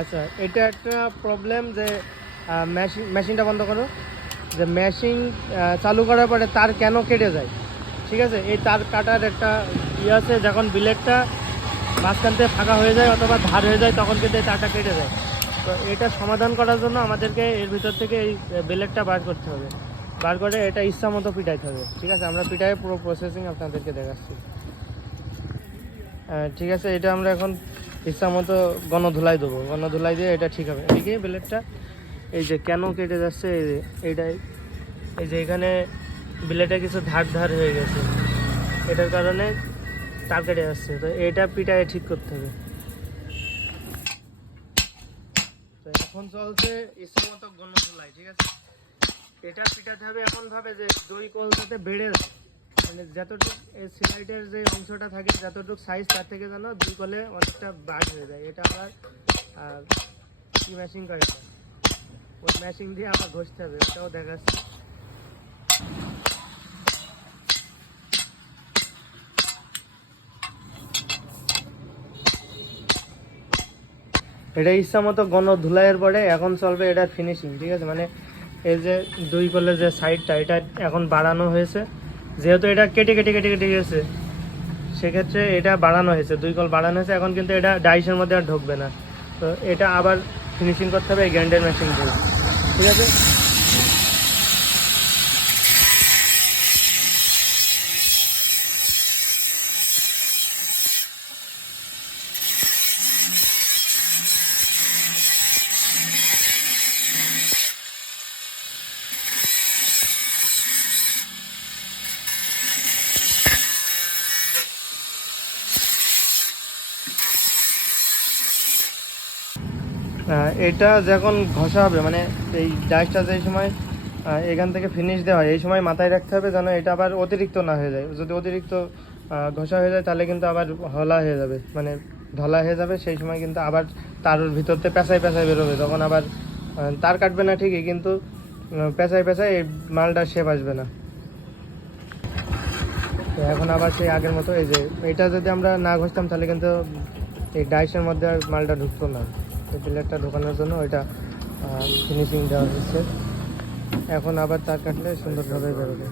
আচ্ছা, এটা একটা প্রবলেম যে মেশিনটা বন্ধ করো, যে মেশিন চালু করার পরে তার কেন কেটে যায়। ঠিক আছে, এই তার কাটার একটা ইয়ে আছে, যখন ব্লেডটা মাঝখান থেকে ফাঁকা হয়ে যায় অথবা ধার হয়ে যায় তখন কিন্তু এই তারটা কেটে যায়। তো এটা সমাধান করার জন্য আমাদেরকে এর ভিতর থেকে এই ব্লেডটা বার করতে হবে, বার করে এটা ইচ্ছা মতো পিটাইতে হবে। ঠিক আছে, আমরা পিটাই পুরো প্রসেসিং আপনাদেরকে দেখাচ্ছি। ঠিক আছে, এটা আমরা এখন ইচ্ছা মতো গণধুলাই দেবো, গণধুলাই দিয়ে এটা ঠিক হবে। এদিকে ব্লেডটা এই যে কেন কেটে যাচ্ছে, এইটাই এই যে এখানে ব্লেডে কিছু ধার ধার হয়ে গেছে, এটার কারণে তার কেটে যাচ্ছে। তো এটা পিটায় ঠিক করতে হবে। তো এখন চলছে ইচ্ছা মতো গণধুলাই। ঠিক আছে, এটা পিটাতে হবে এমনভাবে যে দুই কল যাতে বেড়ে যায়, মানে যতটুকু এই সিলাইটের যে অংশটা থাকে যতটুকু সাইজ তার থেকে যেন দুই কলে অনেকটা বাড় হয়ে যায়। এটা আবার কি ম্যাশিং করে না, ওই ম্যাশিং দিয়ে আবার ঘষতে হবে, এটাও দেখাচ্ছি। এটা ইচ্ছা মতো ধুলাইয়ের পরে এখন চলবে এটার ফিনিশিং। ঠিক আছে, মানে এই যে দুই কলের যে সাইডটা এটা এখন বাড়ানো হয়েছে, যেহেতু এটা কেটে কেটে কেটে কেটে গেছে সেক্ষেত্রে এটা বাড়ানো হয়েছে, দুই কল বাড়ানো হয়েছে। এখন কিন্তু এটা ডাইসের মধ্যে আর ঢুকবে না। তো এটা আবার ফিনিশিং করতে হবে এই গ্যান্ডের মেশিন দিয়ে। ঠিক আছে, এটা যখন ঘষা হবে মানে এই ডাইসটা যে সময় এখান থেকে ফিনিশ দেওয়া হয় এই সময় মাথায় রাখতে হবে যেন এটা আবার অতিরিক্ত না হয়ে যায়। যদি অতিরিক্ত ঘষা হয়ে যায় তাহলে কিন্তু আবার হলা হয়ে যাবে, মানে ধলা হয়ে যাবে। সেই সময় কিন্তু আবার তার ভিতরতে পেঁচাই পেঁচাই বেরোবে, তখন আবার তার কাটবে না ঠিকই, কিন্তু পেঁচাই পেঁচাই এই মালটা শেপ আসবে না। তো এখন আবার সেই আগের মতো এই যে এটা যদি আমরা না ঘষতাম তাহলে কিন্তু এই ডাইসের মধ্যে আর মালটা ঢুকতো না। এই প্লেটটা ঢোকানোর জন্য ওইটা ফিনিশিং দেওয়া হচ্ছে। এখন আবার তার কাটলে সুন্দরভাবে বেরোবে।